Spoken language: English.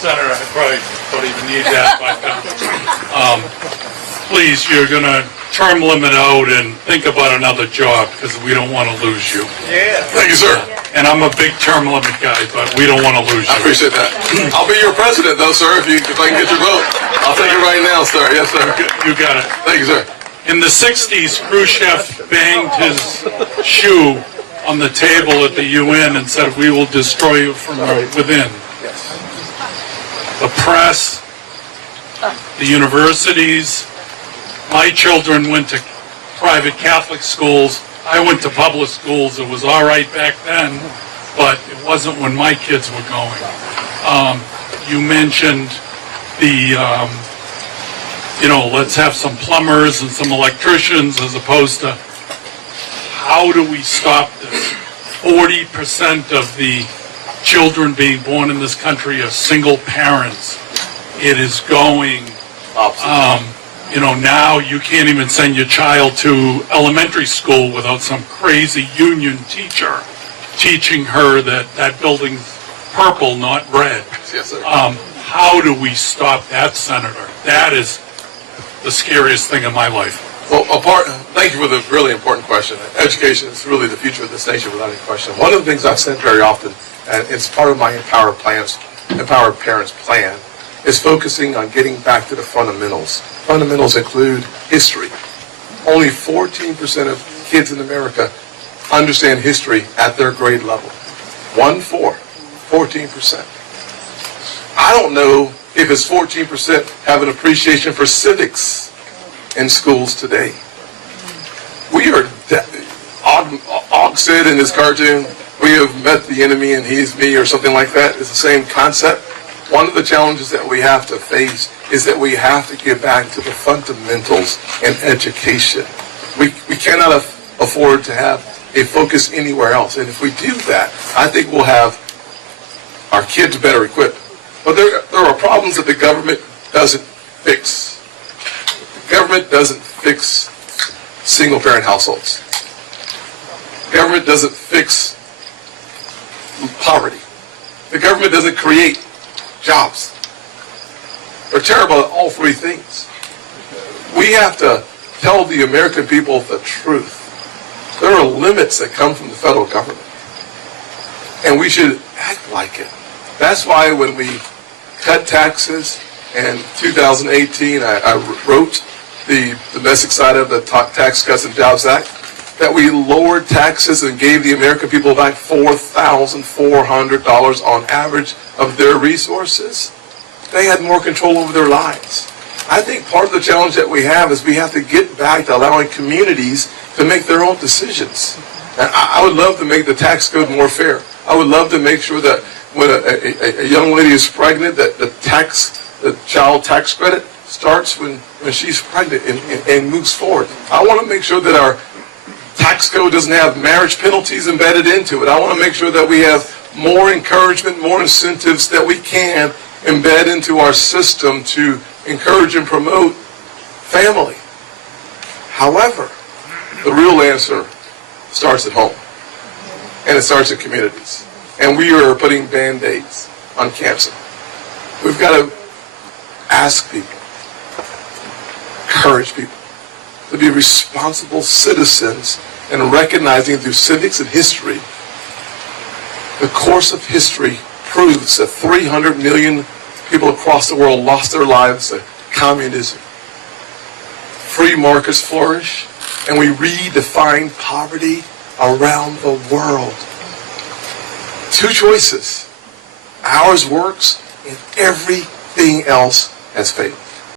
Senator, I probably don't even need that, but please, you're going to term limit out and think about another job because we don't want to lose you. Yeah. Thank you, sir. And I'm a big term limit guy, but we don't want to lose you. I appreciate that. I'll be your president, though, sir, if I can get your vote. I'll take it right now, sir. Yes, sir. You got it. Thank you, sir. In the 60s, Khrushchev banged his shoe on the table at the UN and said, "We will destroy you from within." The press, the universities, my children went to private Catholic schools. I went to public schools. It was all right back then, but it wasn't when my kids were going. You mentioned the, let's have some plumbers and some electricians as opposed to how do we stop this? 40% of the children being born in this country are single parents. It is going, now you can't even send your child to elementary school without some crazy union teacher teaching her that that building's purple, not red. Yes, sir. How do we stop that, Senator? That is the scariest thing in my life. Well, thank you for the really important question. Education is really the future of this nation without any question. One of the things I've said very often, and it's part of my Empowered Parents plan, is focusing on getting back to the fundamentals. Fundamentals include history. Only 14% of kids in America understand history at their grade level. 14%. I don't know if it's 14% have an appreciation for civics in schools today. We are, Og said in his cartoon, we have met the enemy and he's me, or something like that. It's the same concept. One of the challenges that we have to face is that we have to get back to the fundamentals in education. We cannot afford to have a focus anywhere else. And if we do that, I think we'll have our kids better equipped. But there are problems that the government doesn't fix. The government doesn't fix single-parent households. The government doesn't fix poverty. The government doesn't create jobs. They're terrible at all three things. We have to tell the American people the truth. There are limits that come from the federal government, and we should act like it. That's why when we cut taxes in 2018, I wrote the domestic side of the Tax Cuts and Jobs Act, that we lowered taxes and gave the American people back $4,400 on average of their resources. They had more control over their lives. I think part of the challenge that we have is we have to get back to allowing communities to make their own decisions. And I would love to make the tax code more fair. I would love to make sure that when a young lady is pregnant, that the child tax credit starts when she's pregnant and moves forward. I want to make sure that our tax code doesn't have marriage penalties embedded into it. I want to make sure that we have more encouragement, more incentives that we can embed into our system to encourage and promote family. However, the real answer starts at home, and it starts at communities. And we are putting Band-Aids on cancer. We've got to ask people, encourage people to be responsible citizens and recognizing through civics and history, the course of history proves that 300 million people across the world lost their lives to communism. Free markets flourish, and we redefine poverty around the world. Two choices. Ours works, and everything else has failed.